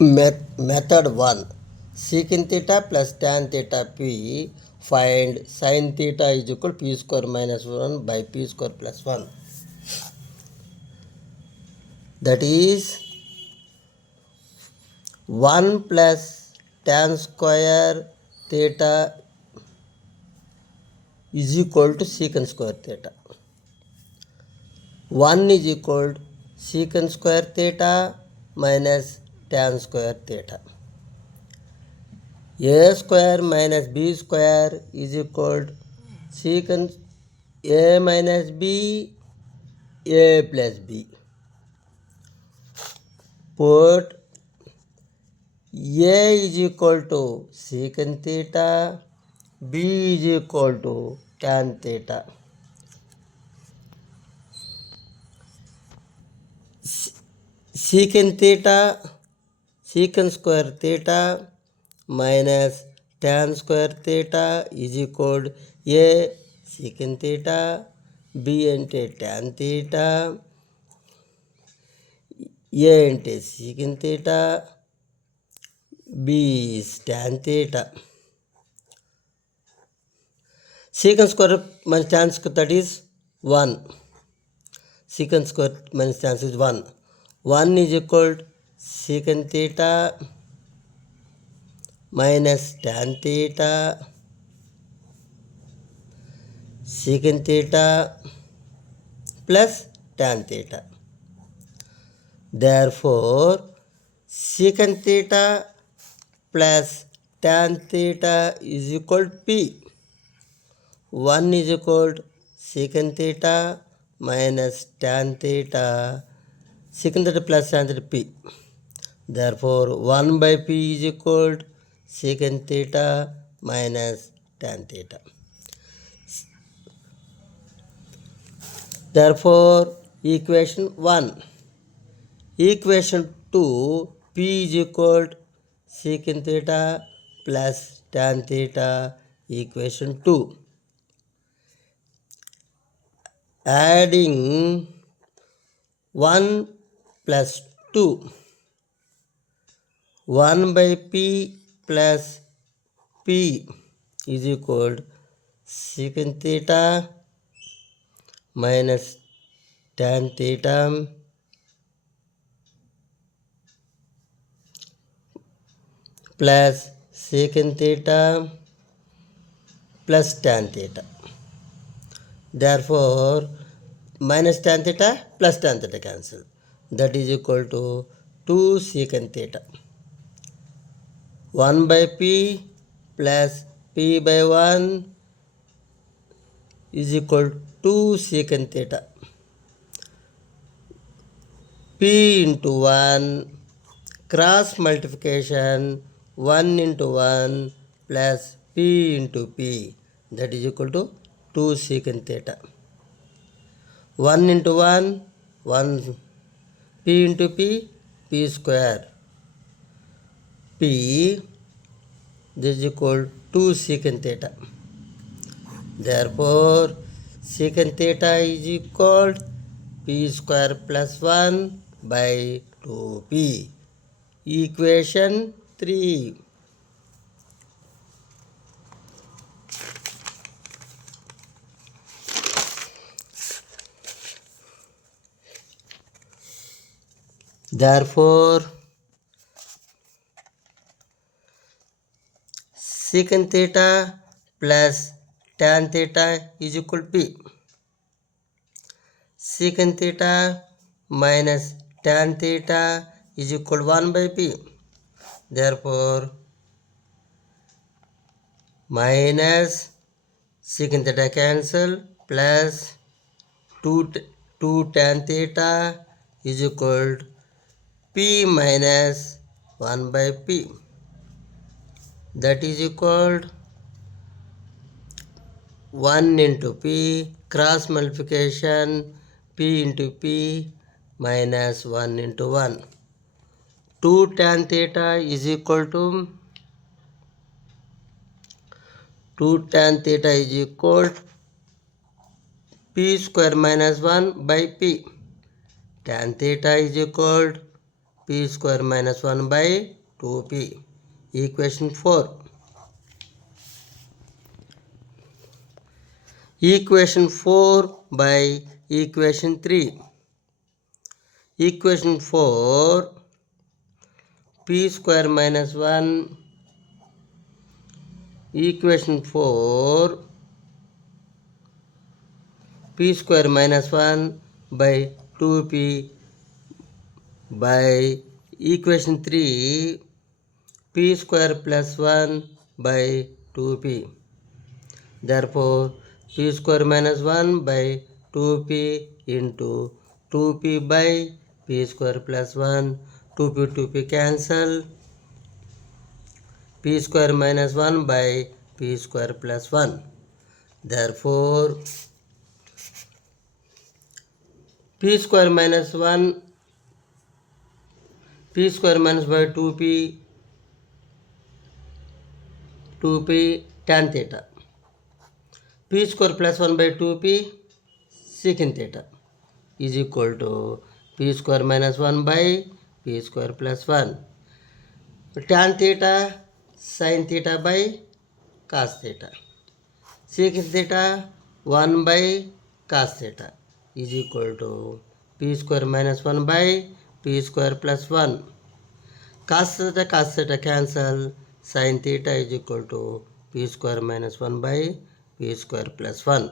Method 1. Secant theta plus tan theta p. Find sin theta is equal to p square minus 1 by p square plus 1. That is 1 plus tan square theta is equal to secant square theta. 1 is equal to secant square theta minus tan square theta. A square minus b square is equal to secant a minus b, a plus b. Put a is equal to secant theta, b is equal to tan theta. Secant theta, secant square theta minus tan square theta is equal to a secant theta, b అంటే tan theta, a అంటే secant theta, b is tan theta. Secant square minus tan square, that is 1. Secant square minus tan is 1. 1 is equal to secant theta minus tan theta, secant theta plus tan theta. Therefore, secant theta plus tan theta is equal to p. 1 is equal to secant theta minus tan theta, secant theta plus tan theta p. Therefore, 1 by p is equal to secant theta minus tan theta. Therefore, equation 1. Equation 2, p is equal to secant theta plus tan theta. Equation 2. Adding 1 plus 2. 1 by p plus p is equal to secant theta minus tan theta plus secant theta plus tan theta. Therefore, minus tan theta plus tan theta cancel. That is equal to 2 secant theta. 1 by p plus p by 1 is equal to 2 secant theta. P into 1 cross multiplication 1 into 1 plus p into p, that is equal to 2 secant theta. 1 into 1, 1, p into p, p square. P, this is equal to 2 secant theta. Therefore, secant theta is equal to p square plus 1 by 2p. Equation 3. Therefore, secant theta plus tan theta is equal to p. Secant theta minus tan theta is equal to 1 by p. Therefore, minus secant theta cancel plus 2 tan theta is equal to p minus 1 by p. That is equal to 1 into p cross multiplication p into p minus 1 into 1. 2 tan theta is equal to 2 tan theta is equal to p square minus 1 by p. Tan theta is equal to p square minus 1 by 2p. Equation 4. Equation 4 by equation 3. Equation 4, p square minus 1. Equation 4, p square minus 1 by 2p by equation 3, p square plus 1 by 2p. Therefore, p square minus 1 by 2p into 2p by p square plus 1, 2p cancel, p square minus 1 by p square plus 1. Therefore, p square minus 1, p square minus by 2p tan theta, p square plus 1 by 2p secant theta is equal to p square minus 1 by p square plus 1. Tan theta sin theta by cos theta. Secant theta 1 by cos theta is equal to p square minus 1 by p square plus 1. Cos theta cancel. Sin theta is equal to p square minus 1 by p square plus 1.